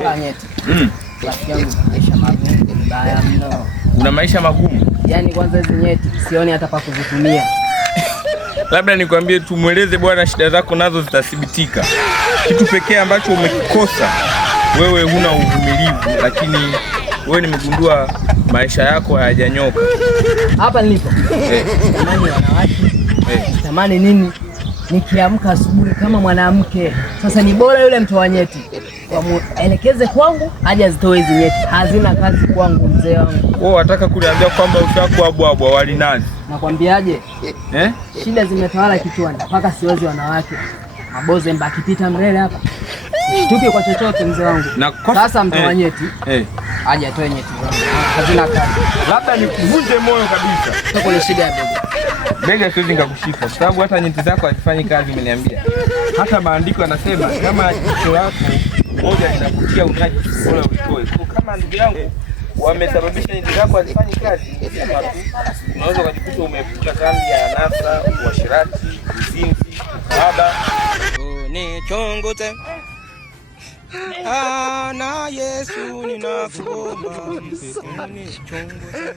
Nyeti. Rafiki yangu maisha magumu mbaya mno. Una maisha magumu? Yaani kwanza hizi nyeti sioni hata pa kuzitumia. Labda nikwambie tumweleze bwana, shida zako nazo zitathibitika. Kitu pekee ambacho umekikosa wewe, huna uvumilivu, lakini wewe nimegundua maisha yako hayajanyoka. Hapa nilipo. Tamani wanawake. Tamani nini? Nikiamka asubuhi kama mwanamke. Sasa ni bora yule mtoa nyeti wamuelekeze kwangu aje azitoe hizi nyeti. Hazina kazi kwangu mzee wangu. Wewe unataka kuniambia kwamba ushakuwa bwabwa wali nani? Nakwambiaje? Shida zimetawala kichwani mpaka siwezi wanawake. Maboze mbakipita mbele hapa. Tuki kwa chochote mzee wangu. Sasa mtoa nyeti aje atoe nyeti zangu. Hazina kazi. Labda nikuvunje moyo kabisa. Tuko na shida ya bega. Bega siwezi nikakushika kwa sababu hata nyeti zako hazifanyi kazi, umeniambia. Hata maandiko yanasema kama jicho lako moja linakutia unajisi bora utoe. Kwa kama ndugu yangu wamesababisha nyeti zako hazifanyi kazi, unaweza kujikuta umeepuka dhambi ya anasa, uasherati, uzinzi, baba. Unichunguze na Yesu ninakuomba, unichunguze.